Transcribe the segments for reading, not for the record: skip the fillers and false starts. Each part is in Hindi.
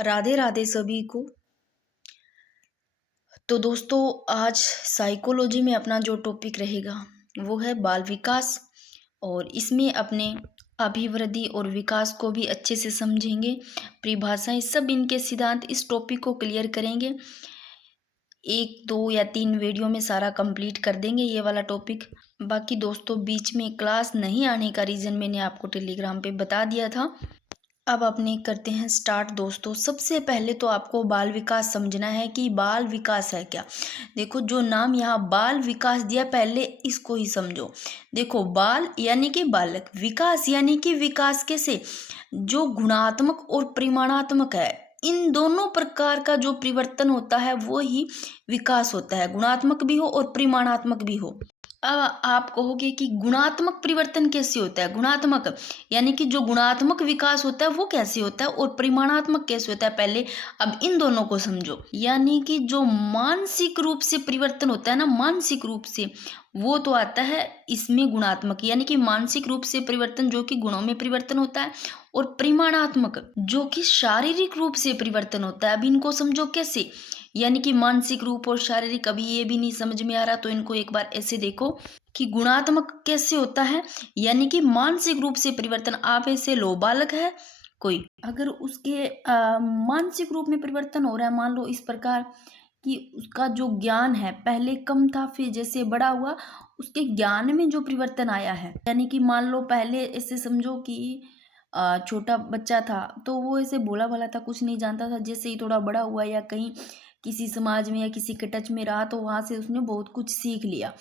राधे राधे सभी को। तो दोस्तों, आज साइकोलॉजी में अपना जो टॉपिक रहेगा वो है बाल विकास। और इसमें अपने अभिवृद्धि और विकास को भी अच्छे से समझेंगे। परिभाषाएं सब इनके सिद्धांत इस टॉपिक को क्लियर करेंगे। एक दो या तीन वीडियो में सारा कंप्लीट कर देंगे ये वाला टॉपिक। बाकी दोस्तों, बीच में क्लास नहीं आने का रीज़न मैंने आपको टेलीग्राम पे बता दिया था। अब अपने करते हैं स्टार्ट दोस्तों। सबसे पहले तो आपको बाल विकास समझना है कि बाल विकास है क्या। देखो, जो नाम यहाँ बाल विकास दिया, पहले इसको ही समझो। देखो, बाल यानी कि बालक, विकास यानी कि विकास कैसे, जो गुणात्मक और परिमाणात्मक है, इन दोनों प्रकार का जो परिवर्तन होता है वो ही विकास होता है। गुणात्मक भी हो और परिमाणात्मक भी हो। अब आप कहोगे कि गुणात्मक परिवर्तन कैसे होता है। गुणात्मक यानी कि जो गुणात्मक विकास होता है वो कैसे होता है और परिमाणात्मक कैसे होता है। पहले अब इन दोनों को समझो। यानी कि जो मानसिक रूप से परिवर्तन होता है ना, मानसिक रूप से, वो तो आता है इसमें गुणात्मक, यानी कि मानसिक रूप से परिवर्तन जो कि गुणों में परिवर्तन होता है। और परिमाणात्मक जो कि शारीरिक रूप से परिवर्तन होता है। अब इनको समझो कैसे, यानी कि मानसिक रूप और शारीरिक। अभी ये भी नहीं समझ में आ रहा तो इनको एक बार ऐसे देखो कि गुणात्मक कैसे होता है, यानी कि मानसिक रूप से परिवर्तन। आप ऐसे लो, बालक है कोई, अगर उसके मानसिक रूप में परिवर्तन हो रहा है, मान लो इस प्रकार कि उसका जो ज्ञान है पहले कम था, फिर जैसे बड़ा हुआ उसके ज्ञान में जो परिवर्तन आया है। यानी कि मान लो पहले ऐसे समझो कि छोटा बच्चा था तो वो ऐसे भोला भाला था, कुछ नहीं जानता था। जैसे ही थोड़ा बड़ा हुआ या कहीं किसी समाज में या किसी के टच में रहा तो वहां से उसने बहुत कुछ सीख लिया।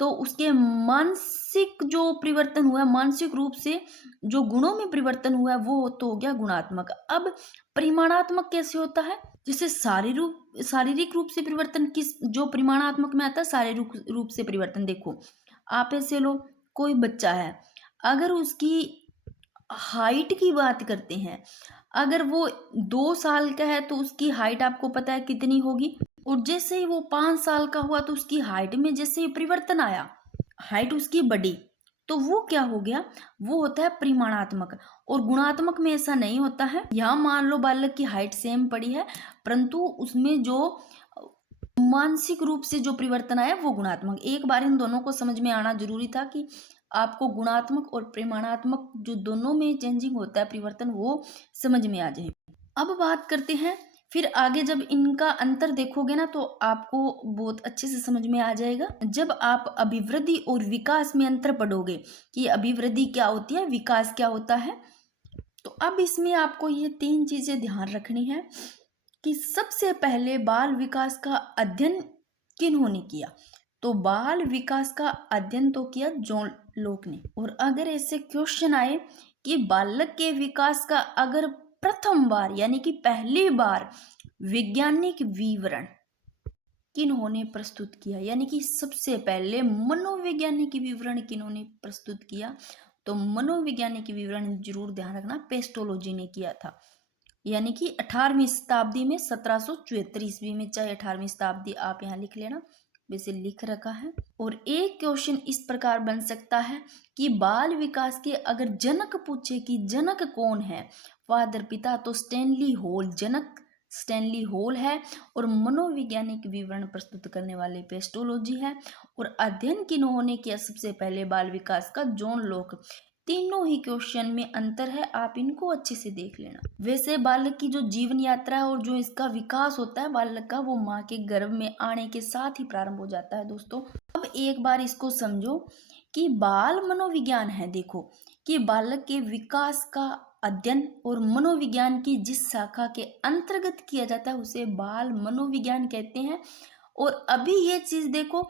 तो उसके मानसिक जो परिवर्तन हुआ है, मानसिक रूप से जो गुणों में परिवर्तन हुआ है, वो तो हो गया गुणात्मक। अब परिमाणात्मक कैसे होता है, जैसे शारीरिक रूप से परिवर्तन किस जो परिमाणात्मक में आता है, शारीरिक रूप से परिवर्तन। देखो, आप ऐसे लो, कोई बच्चा है, अगर उसकी हाइट की बात करते हैं, अगर वो 2 साल का है तो उसकी हाइट आपको पता है कितनी होगी। और जैसे ही वो 5 साल का हुआ तो उसकी हाइट में जैसे ही परिवर्तन आया, हाइट उसकी बढ़ी, तो वो क्या हो गया, वो होता है परिमाणात्मक। और गुणात्मक में ऐसा नहीं होता है। यहाँ मान लो बालक की हाइट सेम पड़ी है, परंतु उसमें जो मानसिक रूप से जो परिवर्तन आया वो गुणात्मक। एक बार इन दोनों को समझ में आना जरूरी था कि आपको गुणात्मक और परिमाणात्मक जो दोनों में चेंजिंग होता है, परिवर्तन, वो समझ में आ जाए। अब बात करते हैं, फिर आगे जब इनका अंतर देखोगे ना तो आपको बहुत अच्छे से समझ में आ जाएगा। जब आप अभिवृद्धि और विकास में अंतर पढ़ोगे कि अभिवृद्धि क्या होती है, विकास क्या होता है, तो अब इसमें आपको ये 3 चीजें ध्यान रखनी है कि सबसे पहले बाल विकास का अध्ययन किन्होंने किया। तो बाल विकास का अध्ययन तो किया जॉन लोक ने। और अगर ऐसे क्वेश्चन आए कि बालक के विकास का अगर प्रथम बार यानी कि पहली बार वैज्ञानिक विवरण किन्होंने प्रस्तुत किया, यानी कि सबसे पहले मनोवैज्ञानिक विवरण किन्होंने प्रस्तुत किया, तो मनोवैज्ञानिक विवरण जरूर ध्यान रखना पेस्टोलॉजी ने किया था। यानी कि 18वीं शताब्दी में, 1774 ईस्वी में, चाहे 18वीं शताब्दी आप यहाँ लिख लेना, वैसे लिख रखा है। और एक क्वेश्चन इस प्रकार बन सकता है कि बाल विकास के अगर जनक पूछे कि जनक कौन है, फादर पिता, तो स्टैनली हॉल जनक स्टैनली हॉल है। और मनोवैज्ञानिक विवरण प्रस्तुत करने वाले पेस्टोलॉजी है। और अध्ययन किन्होंने किया सबसे पहले बाल विकास का, जॉन लोक। तीनों ही क्वेश्चन में अंतर है, आप इनको अच्छे से देख लेना। वैसे बालक की जो जीवन यात्रा है और जो इसका विकास होता है बालक का, वो माँ के गर्भ में आने के साथ ही प्रारंभ हो जाता है दोस्तों। अब एक बार इसको समझो कि बाल मनोविज्ञान है। देखो कि बालक के विकास का अध्ययन और मनोविज्ञान की जिस शाखा के अंतर्गत किया जाता है उसे बाल मनोविज्ञान कहते हैं। और अभी ये चीज देखो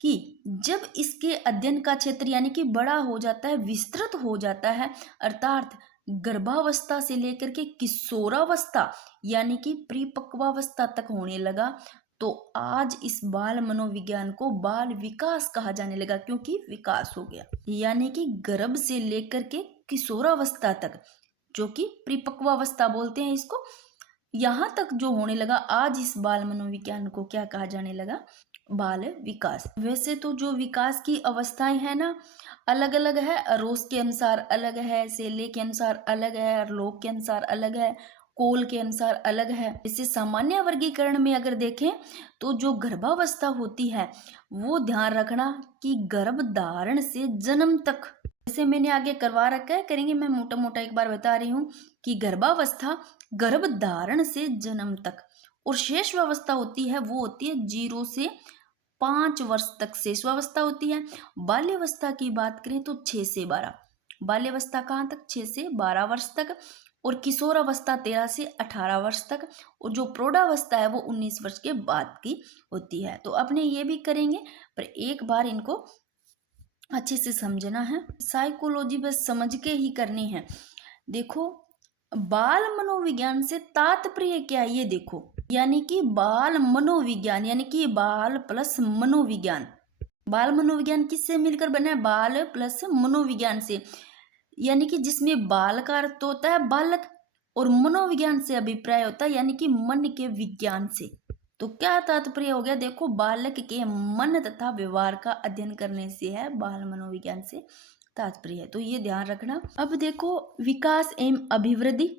कि जब इसके अध्ययन का क्षेत्र यानी कि बड़ा हो जाता है, विस्तृत हो जाता है, अर्थात गर्भावस्था से लेकर के किशोरावस्था यानी कि परिपक्वावस्था तक होने लगा, तो आज इस बाल मनोविज्ञान को बाल विकास कहा जाने लगा, क्योंकि विकास हो गया। यानी कि गर्भ से लेकर के किशोरावस्था तक, जो कि परिपक्वावस्था बोलते हैं इसको, यहां तक जो होने लगा, आज इस बाल मनोविज्ञान को क्या कहा जाने लगा, बाल विकास। वैसे तो जो विकास की अवस्थाएं है ना, अलग अलग है। रोज के अनुसार अलग है, सेले के अनुसार अलग है, लोक के अनुसार अलग है, कोल के अनुसार अलग है। इसे सामान्य वर्गीकरण में अगर देखें तो जो गर्भावस्था होती है वो ध्यान रखना कि गर्भ धारण से जन्म तक, जैसे मैंने आगे करवा रखा है, करेंगे, मैं मोटा मोटा एक बार बता रही हूँ कि गर्भावस्था गर्भ धारण से जन्म तक, और शेषावस्था होती है वो होती है 0 से 5 वर्ष तक शेषावस्था होती है। बाल्यावस्था की बात करें तो 6 से 12, बाल्यावस्था कहाँ तक, 6 से 12 वर्ष तक, और किशोरावस्था 13 से 18 वर्ष तक, और जो प्रौढ़ावस्था है वो 19 वर्ष के बाद की होती है। तो अपने ये भी करेंगे, पर एक बार इनको अच्छे से समझना है। साइकोलॉजी बस समझ के ही करनी है। देखो, बाल मनोविज्ञान से तात्पर्य क्या है ये देखो, यानी कि बाल मनोविज्ञान यानी कि बाल प्लस मनोविज्ञान। बाल मनोविज्ञान किससे मिलकर बना है, बाल प्लस मनोविज्ञान से, यानी कि जिसमें बाल का अर्थ होता है बालक, और मनोविज्ञान से अभिप्राय होता है यानी कि मन के विज्ञान से। तो क्या तात्पर्य हो गया, देखो, बालक के मन तथा व्यवहार का अध्ययन करने से है बाल मनोविज्ञान से तात्पर्य है। तो ये ध्यान रखना। अब देखो, विकास एवं अभिवृद्धि,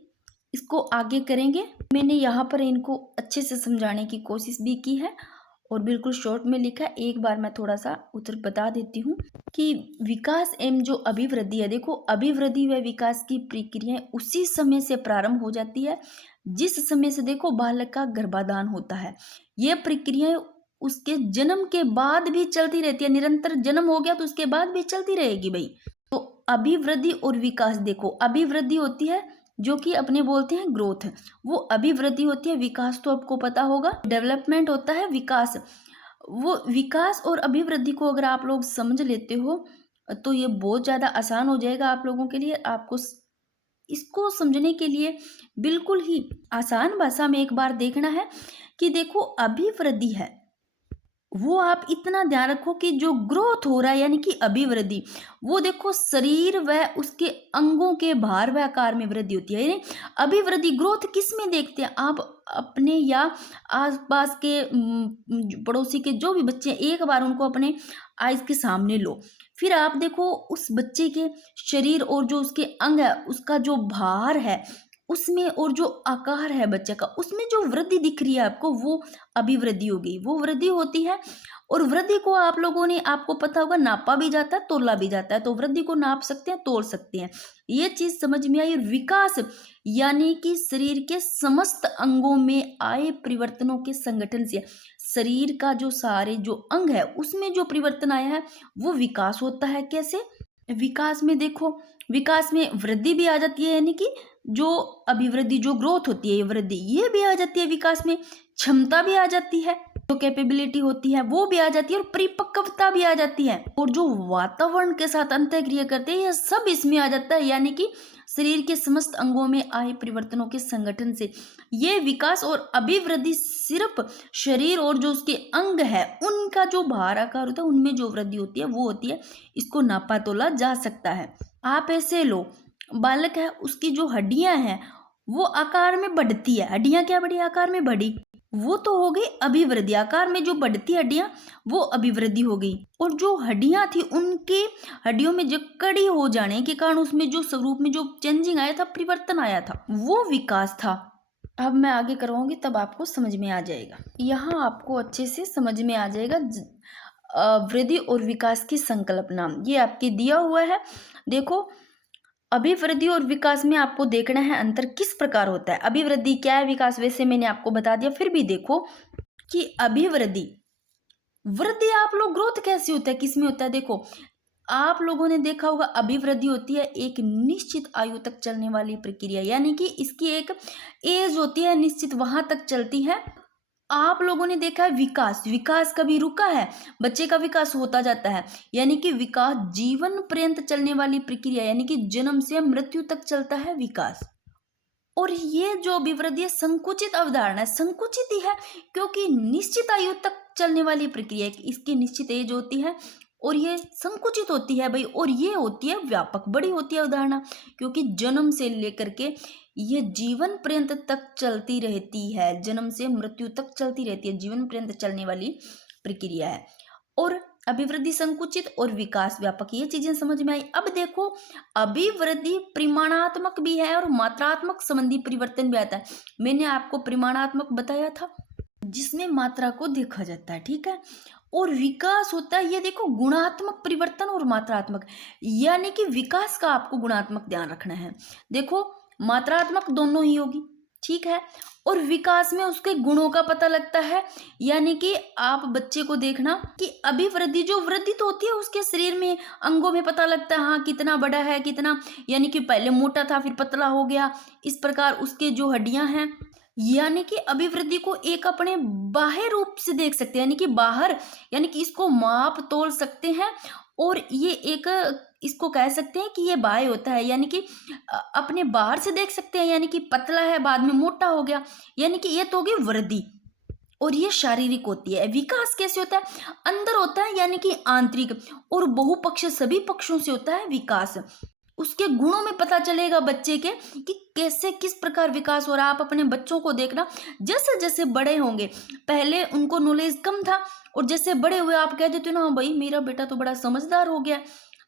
इसको आगे करेंगे। मैंने यहाँ पर इनको अच्छे से समझाने की कोशिश भी की है और बिल्कुल शॉर्ट में लिखा है। एक बार मैं थोड़ा सा उत्तर बता देती हूँ कि विकास एवं जो अभिवृद्धि है, देखो, अभिवृद्धि व विकास की प्रक्रियाएं उसी समय से प्रारंभ हो जाती है जिस समय से, देखो, बालक का गर्भाधान होता है। ये प्रक्रियाएं उसके जन्म के बाद भी चलती रहती है, निरंतर जन्म हो गया तो उसके बाद भी चलती रहेगी भाई। तो अभिवृद्धि और विकास, देखो, अभिवृद्धि होती है जो कि अपने बोलते हैं ग्रोथ, वो अभिवृद्धि होती है। विकास तो आपको पता होगा, डेवलपमेंट होता है विकास। वो विकास और अभिवृद्धि को अगर आप लोग समझ लेते हो तो ये बहुत ज़्यादा आसान हो जाएगा आप लोगों के लिए। आपको इसको समझने के लिए बिल्कुल ही आसान भाषा में एक बार देखना है कि देखो, अभिवृद्धि है वो आप इतना ध्यान रखो कि जो ग्रोथ हो रहा है यानी कि अभिवृद्धि, वो देखो शरीर व उसके अंगों के भार व आकार में वृद्धि होती है। यानी अभिवृद्धि ग्रोथ किस में देखते हैं आप, अपने या आसपास के पड़ोसी के जो भी बच्चे हैं, एक बार उनको अपने आइज के सामने लो, फिर आप देखो उस बच्चे के शरीर और जो उसके अंग है उसका जो भार है उसमें, और जो आकार है बच्चे का उसमें जो वृद्धि दिख रही है आपको, वो अभिवृद्धि हो गई, वो वृद्धि होती है। और वृद्धि को आप लोगों ने, आपको पता होगा, नापा भी जाता है, तोला भी जाता है। तो वृद्धि को नाप सकते हैं, तोल सकते हैं, ये चीज समझ में आई। विकास यानी कि शरीर के समस्त अंगों में आए परिवर्तनों के संगठन से, शरीर का जो सारे जो अंग है उसमें जो परिवर्तन आया है वो विकास होता है। कैसे, विकास में देखो, विकास में वृद्धि भी आ जाती है, यानी कि जो अभिवृद्धि, जो ग्रोथ होती है, ये वृद्धि, ये भी आ जाती है विकास में। क्षमता भी आ जाती है, जो कैपेबिलिटी होती है वो भी आ जाती है, और परिपक्वता भी आ जाती है, और जो वातावरण के साथ अंतःक्रिया करते हैं ये सब इसमें आ जाता है। यानी कि शरीर के समस्त अंगों में आए परिवर्तनों के संगठन से ये विकास और अभिवृद्धि सिर्फ शरीर और जो उसके अंग है उनका जो भार आकार होता है उनमें जो वृद्धि होती है वो होती है। इसको नापा तोला जा सकता है। आप ऐसे लो, बालक है उसकी जो हड्डियां हैं वो आकार में बढ़ती है, हड्डियां क्या बढ़ी, आकार में बढ़ी, वो तो हो गई अभिवृद्धि। आकार में जो बढ़ती हड्डियां वो अभिवृद्धि हो गई। और जो हड्डियां थी उनके हड्डियों में जो कड़ी हो जाने के कारण उसमें जो स्वरूप में जो चेंजिंग आया था, परिवर्तन आया था, वो विकास था। अब मैं आगे करवाऊंगी तब आपको समझ में आ जाएगा, यहाँ आपको अच्छे से समझ में आ जाएगा वृद्धि और विकास की संकल्पना। ये आपके दिया हुआ है। देखो, अभिवृद्धि और विकास में आपको देखना है अंतर किस प्रकार होता है। अभिवृद्धि क्या है, विकास वैसे मैंने आपको बता दिया, फिर भी देखो कि अभिवृद्धि, वृद्धि आप लोग, ग्रोथ कैसे होता है, किसमें होता है। देखो, आप लोगों ने देखा होगा अभिवृद्धि होती है एक निश्चित आयु तक चलने वाली प्रक्रिया, यानी कि इसकी एक एज होती है निश्चित, वहां तक चलती है। आप लोगों ने देखा है विकास, विकास कभी रुका है, बच्चे का विकास होता जाता है, यानी कि विकास जीवन पर्यंत चलने वाली प्रक्रिया, यानी कि जन्म से मृत्यु तक चलता है विकास। और ये जो अभिवृद्धि है संकुचित अवधारणा है, संकुचित ही है क्योंकि निश्चित आयु तक चलने वाली प्रक्रिया, इसकी निश्चित एज होती है और ये संकुचित होती है भाई। और ये होती है व्यापक, बड़ी होती है अवधारणा, क्योंकि जन्म से लेकर के ये जीवन पर्यंत तक चलती रहती है, जन्म से मृत्यु तक चलती रहती है, जीवन पर्यंत चलने वाली प्रक्रिया है। और अभिवृद्धि संकुचित और विकास व्यापक, ये चीजें समझ में आई। अब देखो, अभिवृद्धि परिमाणात्मक भी है और मात्रात्मक संबंधी परिवर्तन भी आता है। मैंने आपको परिमाणात्मक बताया था जिसमें मात्रा को देखा जाता है, ठीक है। और विकास होता है, ये देखो, गुणात्मक परिवर्तन और मात्रात्मक, यानी कि विकास का आपको गुणात्मक ध्यान रखना है। देखो, मात्रात्मक दोनों ही होगी, ठीक है। और विकास में उसके गुणों का पता लगता है, यानी कि आप बच्चे को देखना कि अभिवृद्धि, जो वृद्धि तो होती है उसके शरीर में, अंगों में पता लगता है, हाँ कितना बड़ा है, कितना, यानी कि पहले मोटा था फिर पतला हो गया, इस प्रकार उसके जो हड्डियां हैं, यानी कि अभिवृद्धि को एक अपने बाह्य रूप से देख सकते हैं, यानी कि बाहर, यानी कि इसको माप तोल सकते हैं। और ये एक, इसको कह सकते हैं कि ये बाह्य होता है, यानी कि अपने बाहर से देख सकते हैं, यानी कि पतला है बाद में मोटा हो गया, यानी कि ये तो होगी वृद्धि। और ये शारीरिक होती है। विकास कैसे होता है? अंदर होता है, यानी कि आंतरिक, और बहुपक्षीय सभी पक्षों से होता है विकास। उसके गुणों में पता चलेगा बच्चे के कि कैसे, किस प्रकार विकास हो रहा है। आप अपने बच्चों को देखना, जैसे जैसे बड़े होंगे, पहले उनको नॉलेज कम था, और जैसे बड़े हुए आप कह देते हो ना, हाँ भाई मेरा बेटा तो बड़ा समझदार हो गया,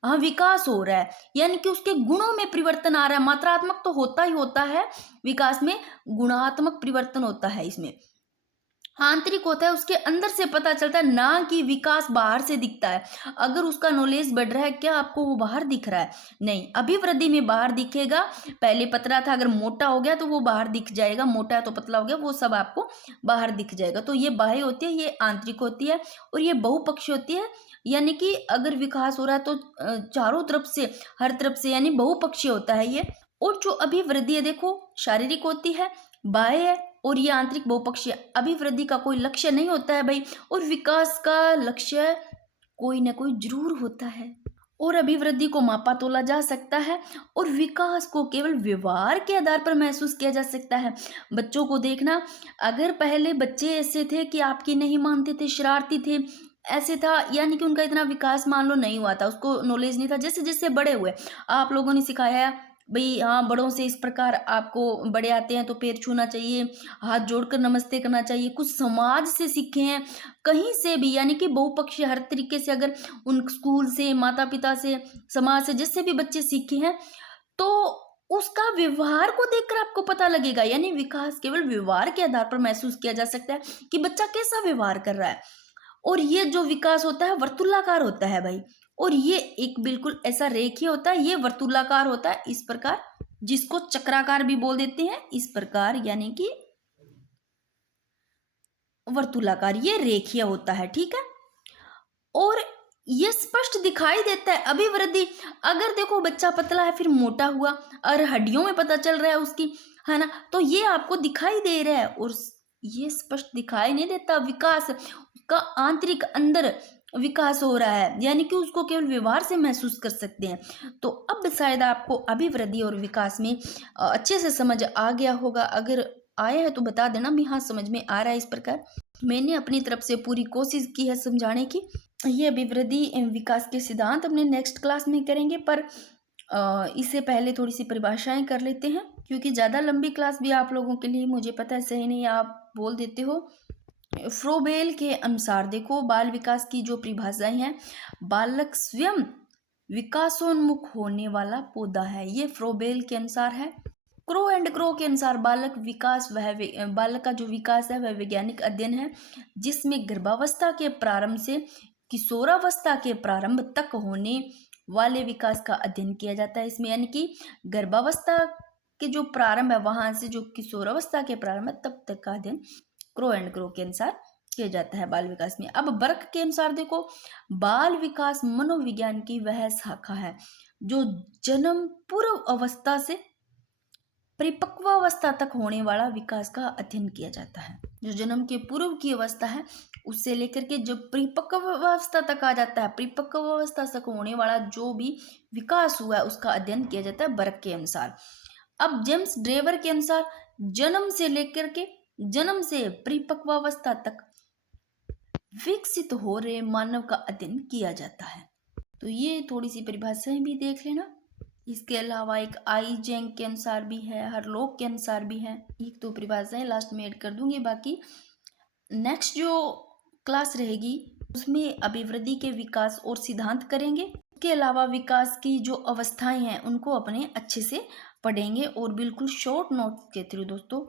हाँ विकास हो रहा है, यानी कि उसके गुणों में परिवर्तन आ रहा है। मात्रात्मक तो होता ही होता है विकास में, गुणात्मक परिवर्तन होता है इसमें। आंतरिक होता है, उसके अंदर से पता चलता है, ना कि विकास बाहर से दिखता है। अगर उसका नॉलेज बढ़ रहा है, क्या आपको वो बाहर दिख रहा है? नहीं, अभिवृद्धि में बाहर दिखेगा। पहले पतला था, अगर मोटा हो गया तो वो बाहर दिख जाएगा, मोटा है तो पतला हो गया, वो सब आपको बाहर दिख जाएगा। तो ये बाह्य होती है, ये आंतरिक होती है, और ये बहुपक्षीय होती है। यानी कि अगर विकास हो रहा है तो चारों तरफ से, हर तरफ से, यानी बहुपक्षीय होता है ये। और जो अभिवृद्धि है, देखो, शारीरिक होती है, बाह्य है, और ये आंतरिक बहुपक्षीय। अभिवृद्धि का कोई लक्ष्य नहीं होता है भाई, और विकास का लक्ष्य कोई ना कोई जरूर होता है। और अभिवृद्धि को मापा तोला जा सकता है, और विकास को केवल व्यवहार के आधार पर महसूस किया जा सकता है। बच्चों को देखना, अगर पहले बच्चे ऐसे थे कि आपकी नहीं मानते थे, शरारती थे, ऐसे था, यानी कि उनका इतना विकास मान लो नहीं हुआ था, उसको नॉलेज नहीं था। जैसे जैसे बड़े हुए, आप लोगों ने सिखाया भाई, हाँ बड़ों से इस प्रकार, आपको बड़े आते हैं तो पैर छूना चाहिए, हाथ जोड़कर नमस्ते करना चाहिए, कुछ समाज से सीखे हैं, कहीं से भी, यानी कि बहुपक्षीय हर तरीके से, अगर उन स्कूल से, माता पिता से, समाज से, जिससे भी बच्चे सीखे हैं, तो उसका व्यवहार को देखकर आपको पता लगेगा। यानी विकास केवल व्यवहार के आधार पर महसूस किया जा सकता है कि बच्चा कैसा व्यवहार कर रहा है। और ये जो विकास होता है वर्तुलाकार होता है भाई, और ये एक बिल्कुल ऐसा रेखीय होता है, ये वर्तुलाकार होता है इस प्रकार, जिसको चक्राकार भी बोल देते हैं, इस प्रकार, यानी कि वर्तुलाकार, ये रेखीय होता है, ठीक है। और ये स्पष्ट दिखाई देता है अभिवृद्धि। अगर देखो बच्चा पतला है फिर मोटा हुआ, और हड्डियों में पता चल रहा है उसकी, है ना, तो ये आपको दिखाई दे रहा है। और ये स्पष्ट दिखाई नहीं देता विकास का, आंतरिक अंदर विकास हो रहा है, यानी कि उसको केवल व्यवहार से महसूस कर सकते हैं। तो अब शायद आपको अभिवृद्धि और विकास में अच्छे से समझ आ गया होगा। अगर आया है तो बता देना भी, हाँ समझ में आ रहा है। इस प्रकार मैंने अपनी तरफ से पूरी कोशिश की है समझाने की। ये अभिवृद्धि एवं विकास के सिद्धांत अपने नेक्स्ट क्लास में करेंगे, पर इससे पहले थोड़ी सी परिभाषाएं कर लेते हैं, क्योंकि ज़्यादा लंबी क्लास भी आप लोगों के लिए, मुझे पता है, सही नहीं, आप बोल देते हो। फ्रोबेल के अनुसार देखो, बाल विकास की जो परिभाषाएं हैं, बालक स्वयं विकासोन्मुख होने वाला पौधा है, ये फ्रोबेल के अनुसार है। क्रो एंड क्रो के अनुसार बालक विकास, वह बालक का जो विकास है वह वैज्ञानिक अध्ययन है, जिसमें गर्भावस्था के प्रारंभ से किशोरावस्था के प्रारंभ तक होने वाले विकास का अध्ययन किया जाता है इसमें। यानी कि गर्भावस्था के जो प्रारंभ है वहां से जो किशोरावस्था के प्रारंभ है तब तक का अध्ययन क्रो एंड क्रो के अनुसार किया जाता है बाल विकास में। अब बर्क के अनुसार देखो, बाल विकास मनोविज्ञान की वह शाखा है जो जन्म पूर्व अवस्था से परिपक्व अवस्था तक होने वाला विकास का अध्ययन किया जाता है। जो जन्म के पूर्व की अवस्था है उससे लेकर के जब परिपक्व अवस्था तक आ जाता है, परिपक्व अवस्था तक होने वाला जो भी विकास हुआ है उसका अध्ययन किया जाता है बर्क के अनुसार। अब जेम्स ड्रेवर के अनुसार जन्म से लेकर के, जन्म से परिपक्व अवस्था तक विकसित हो रहे मानव का अध्ययन किया जाता है। तो ये थोड़ी सी परिभाषाएं भी देख लेना। इसके अलावा एक आई जेंग के अनुसार भी है, हरलोक के अनुसार भी है। एक तो परिभाषाएं लास्ट में ऐड कर दूंगी, बाकी नेक्स्ट जो क्लास रहेगी उसमें अभिवृद्धि के विकास और सिद्धांत करेंगे। इसके अलावा विकास की जो अवस्थाएं हैं उनको अपने अच्छे से पढ़ेंगे और बिल्कुल शॉर्ट नोट के थ्रू दोस्तों